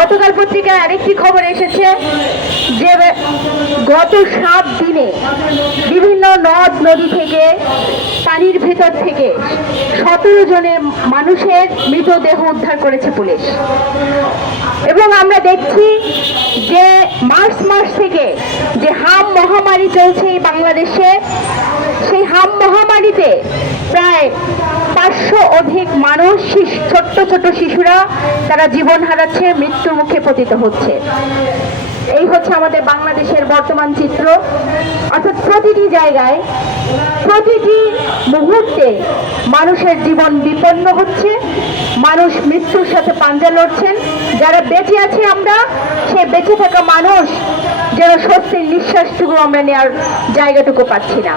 গতকাল পত্রিকায় আরেকটি খবর এসেছে যে গত 7 দিনে বিভিন্ন নদ নদী থেকে পানির ভেতর থেকে 17 জনের মানুষের মৃতদেহ উদ্ধার করেছে পুলিশ। এবং আমরা দেখছি যে মার্চ মাস থেকে যে হাম মহামারী চলছে এই বাংলাদেশে, সেই হাম মহামারীতে প্রায় 500 অধিক মানুষ, ছোট্ট ছোট্ট শিশুরা তারা জীবন হারাচ্ছে, মৃত্যুর মুখে পতিত হচ্ছে। এই হচ্ছে আমাদের বাংলাদেশের বর্তমান চিত্র। অর্থাৎ প্রতিটি জায়গায় প্রতিটি মুহূর্তে মানুষের জীবন বিপন্ন হচ্ছে, মানুষ মৃত্যুর সাথে পাঞ্জা লড়ছেন। যারা বেঁচে আছে আমরা, সে বেঁচে থাকা মানুষ যেন স্বস্তির নিঃশ্বাসটুকু আমরা নেওয়ার জায়গাটুকু পাচ্ছি না।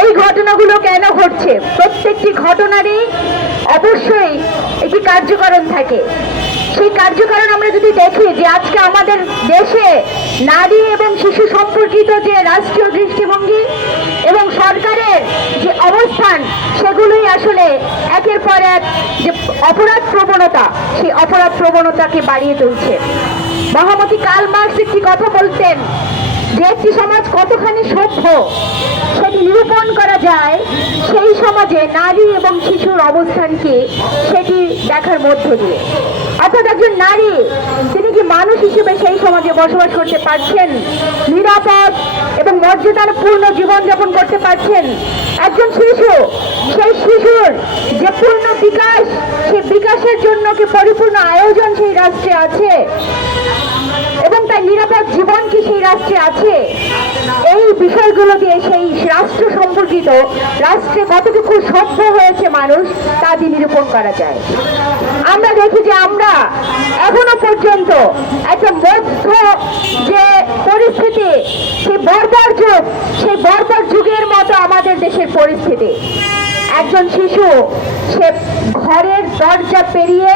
এই ঘটনাগুলো কেন ঘটছে? প্রত্যেকটি ঘটনারই অবশ্যই একটি কার্যকারণ থাকে। সেই কার্যকারণ আমরা যদি দেখি যে আজকে আমাদের দেশে নারী এবং শিশু সম্পর্কিত যে রাষ্ট্রীয় দৃষ্টিভঙ্গি এবং সরকারের যে অবস্থান, সেগুলোই আসলে একের পর এক যে অপরাধ প্রবণতা, সেই অপরাধ প্রবণতাকে বাড়িয়ে তুলছে। মহামতি কার্ল মার্কস একটি কথা বলতেন যে একটি সমাজ কতখানি সভ্য সেটি নিরূপণ করা যায় সেই সমাজে নারী এবং শিশুর অবস্থানকে সেটি দেখার মধ্য দিয়ে। অর্থাৎ একজন নারী তিনি কি মানুষ হিসেবে সেই সমাজে বসবাস করতে পারছেন, নিরাপদ এবং মর্যাদাপূর্ণ জীবনযাপন করতে পারছেন? একজন শিশু, সেই শিশুর যে পূর্ণ বিকাশ, সেই বিকাশের জন্য কি পরিপূর্ণ আয়োজন সেই রাষ্ট্রে আছে এবং তার নিরাপদ জীবন কি সেই রাষ্ট্রে আছে? এই বিষয়গুলো দিয়ে সেই রাষ্ট্র সম্পর্কিত, রাষ্ট্রে কতটুকু সভ্য হয়েছে মানুষ, তা দিয়ে নিরূপণ করা যায়। আমরা দেখি যে আমরা এখনো পর্যন্ত একটা মধ্য যে পরিস্থিতি, সেই বর্বর যুগ, সেই বর্বর যুগের মতো আমাদের দেশের পরিস্থিতি। একজন শিশু সে ঘরের দরজা পেরিয়ে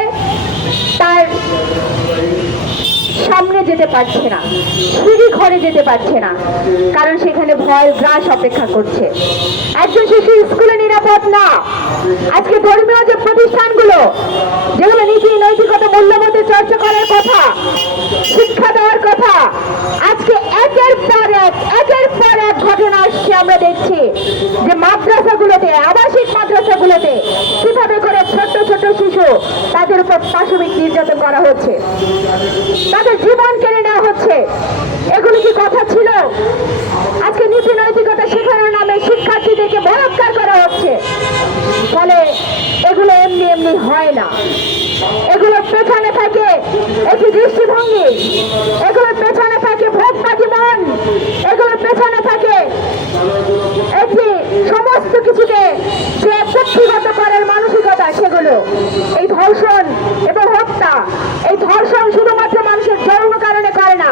তার সামনে যেতে পারছে না, সিঁড়ি ঘরে যেতে পারছে না, কারণ সেখানে ভয় গ্রাস অপেক্ষা করছে। একজন শিশু স্কুলে নিরাপদ না। আজকে ধর্মীয় যে প্রতিষ্ঠানগুলো, যেগুলো নীতি নৈতিকতা মূল্যবোধের চর্চা করার কথা, শিক্ষা দেওয়ার কথা, আজকে একের পর এক ঘটনা আসছে। আমরা দেখছি যে মাদ্রাসাগুলোতে, আবাসিক মাদ্রাসাগুলোতে কিভাবে করে ছোট্ট ছোট্ট শিশু তাদের উপর পাশবিক নির্যাতন করা হচ্ছে, তাদের জীবন কেড়ে নেওয়া হচ্ছে। এগুলো কি কথা ছিল? আজকে নীতি নৈতিকতা শেখানোর নামে শিক্ষার্থীদেরকে বলাৎকার করা হচ্ছে। ফলে এগুলো এমনি এমনি হয় না। এগুলোর পেছনে থাকে একটি দৃষ্টিভঙ্গি, এগুলোর পেছনে থাকে ভোগবাদী মন, এগুলোর পেছনে থাকে একটি সমস্ত কিছুকে যে কুক্ষিগত করার মানসিকতা। সেগুলো এই ধর্ষণ এবং হত্যা, এই ধর্ষণ শুধুমাত্র মানুষের যৌন কারণে করে না,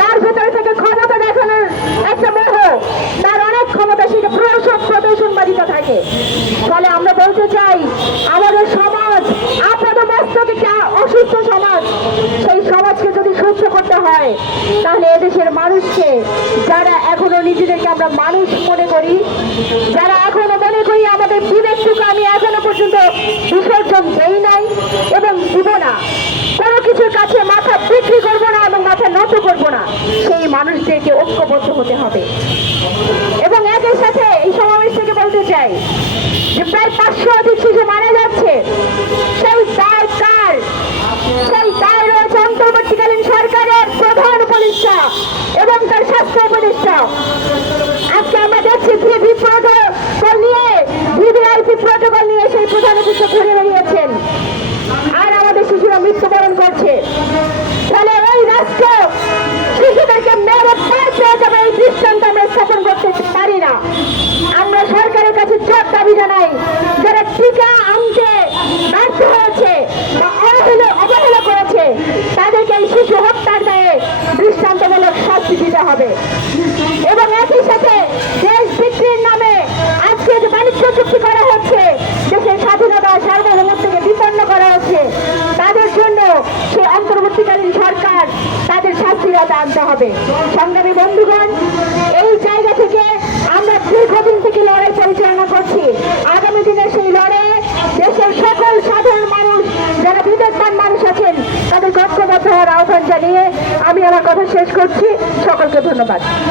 তার ভেতরে থেকে ক্ষমতা দেখানোর একটা মোহ, তার অনেক ক্ষমতা, সেটা প্রদর্শনবাদিতা থাকে। ফলে আমরা বলতে চাই, আমাদের সমাজ আপাত মস্তক একটা অসুস্থ সমাজ। সেই সমাজকে যদি সুস্থ করতে হয়, তাহলে এদেশের মানুষকে, যারা এখনো নিজেদেরকে আমরা মানুষ মনে করি, যারা এখনো মনে করি আমাদের বিবেকটুকু আমি এখনো পর্যন্ত বিসর্জন দেই নাই এবং দিব না, কোনো কিছুর কাছে মাথা বিক্রি করবো না এবং মাথা নত করবো না, সেই মানুষদেরকে ঐক্যবদ্ধ হতে হবে। এবং এদের সাথে এই সমাবেশ থেকে বলতে চাই যে প্রায় 500 অধিক শিশু মারা যাচ্ছে। সেই দায় কার? সেই দায় রয়েছে অন্তর্বর্তীকালীন সরকারের প্রধান উপদেষ্টা এবং তার স্বাস্থ্য উপদেষ্টা। আজকে আমরা দেখছি ভিভিআইপি প্রটোকল নিয়ে সেই প্রধান উপদেষ্টা ঘুরে বেরিয়েছেন, আর আমাদের শিশুরা মৃত্যুবরণ করছে। ফলে ওই রাষ্ট্র শিশুদেরকে মেরে পার পেয়ে যাবে, এই দৃষ্টান্ত আমরা স্থাপন করতে পারি না। আমরা সরকারের কাছে জোর দাবি জানাই, যারা টিকা আনতে ব্যর্থ হয়েছে বা অবহেলা করেছে, তাদেরকে এই শিশু হত্যার দায়ে দৃষ্টান্তমূলক শাস্তি দিতে হবে। এবং একই সাথে দেশ বিক্রির নামে আজকে যে বাণিজ্য চুক্তি করা হচ্ছে, দেশের স্বাধীনতা সার্বভৌমত্বকে বিপন্ন করা হচ্ছে, তাদের জন্য সে অন্তর্বর্তীকালীন সরকার তাদের শাস্তির আওতায় আনতে হবে। সংগ্রামী বন্ধুগণ, এই জায়গা থেকে আমরা দীর্ঘদিন থেকে লড়াই পরিচালনা করছি। আগামী দিনে হওয়ার আহ্বান জানিয়ে আমি আমার কথা শেষ করছি। সকলকে ধন্যবাদ।